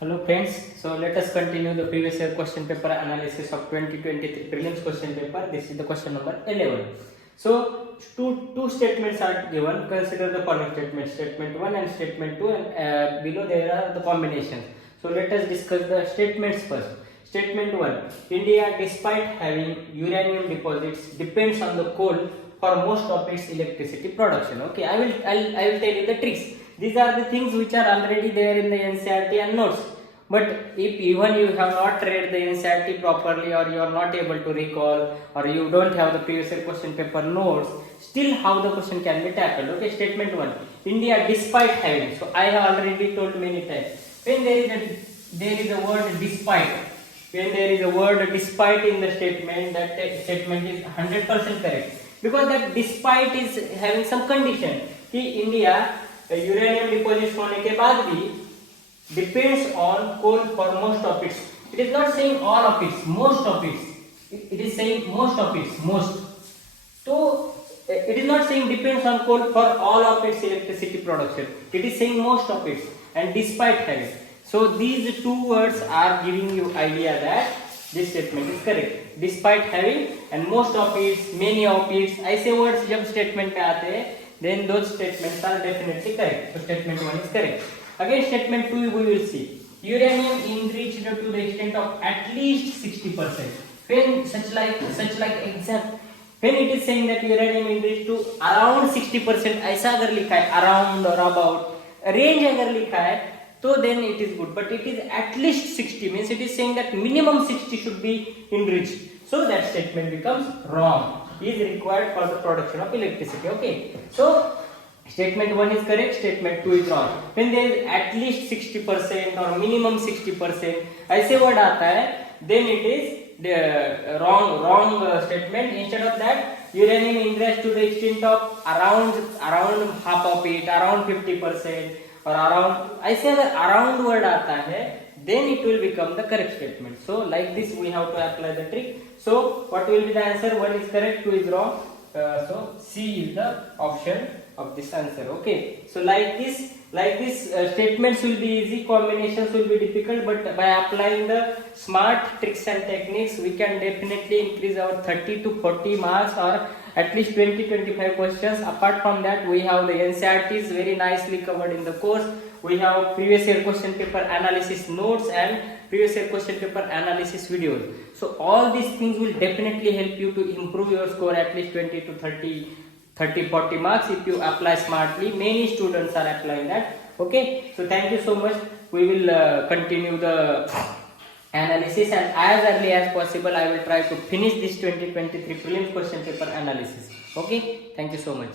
Hello friends, so let us continue the previous year question paper analysis of 2023 prelims question paper. This is the question number 11. So two statements are given. Consider the following statements, statement 1 and statement 2, and below there are the combinations. So let us discuss the statements first. Statement 1, India despite having uranium deposits depends on the coal for most of its electricity production. Okay, I will tell you the tricks. These are the things which are already there in the NCERT and notes. But if even you have not read the NCERT properly, or you are not able to recall, or you don't have the previous year question paper notes, still how the question can be tackled. Okay, statement 1, India despite having. So I have already told many times, when there is a word despite, when there is a word despite in the statement, that statement is 100% correct, because that despite is having some condition कि India uranium deposits होने के बाद भी depends on coal for most of its. It is not saying all of its, most of its. It is saying most of its, most. So it is not saying depends on coal for all of its electricity production. It is saying most of its and despite having. So these two words are giving you idea that this statement is correct. Despite having and most of its, many of its, ऐसे words जब statement पे आते हैं, then those statements are definitely correct. So statement 1 is correct. Again, statement 2 we will see. Uranium enriched to the extent of at least 60%. When such like exact. When it is saying that uranium enriched to around 60%, ऐसा अगर लिखा है around or about, range अगर लिखा है, तो then it is good. But it is at least 60 means it is saying that minimum 60 should be enriched. So that statement becomes wrong. Is required for the production of electricity. Okay. So statement 1 is correct, statement 2 is wrong. When there is at least 60% or minimum 60%, ऐसे word आता है, then it is the wrong statement. Instead of that, uranium enriched to the extent of around half of it, around 50%, or around, ऐसे अगर around word आता है, then it will become the correct statement. So like this we have to apply the trick. So what will be the answer? 1 is correct, 2 is wrong. So C is the option of this answer. Okay, so like this statements will be easy, combinations will be difficult, but by applying the smart tricks and techniques we can definitely increase our 30 to 40 marks, or at least 20-25 questions. Apart from that, we have the NCERTs very nicely covered in the course. We have previous year question paper analysis notes and previous year question paper analysis videos. So all these things will definitely help you to improve your score at least 20 to 30-40 marks if you apply smartly. Many students are applying that. Okay, so thank you so much. We will continue the analysis, and as early as possible I will try to finish this 2023 prelims question paper analysis. Okay, thank you so much.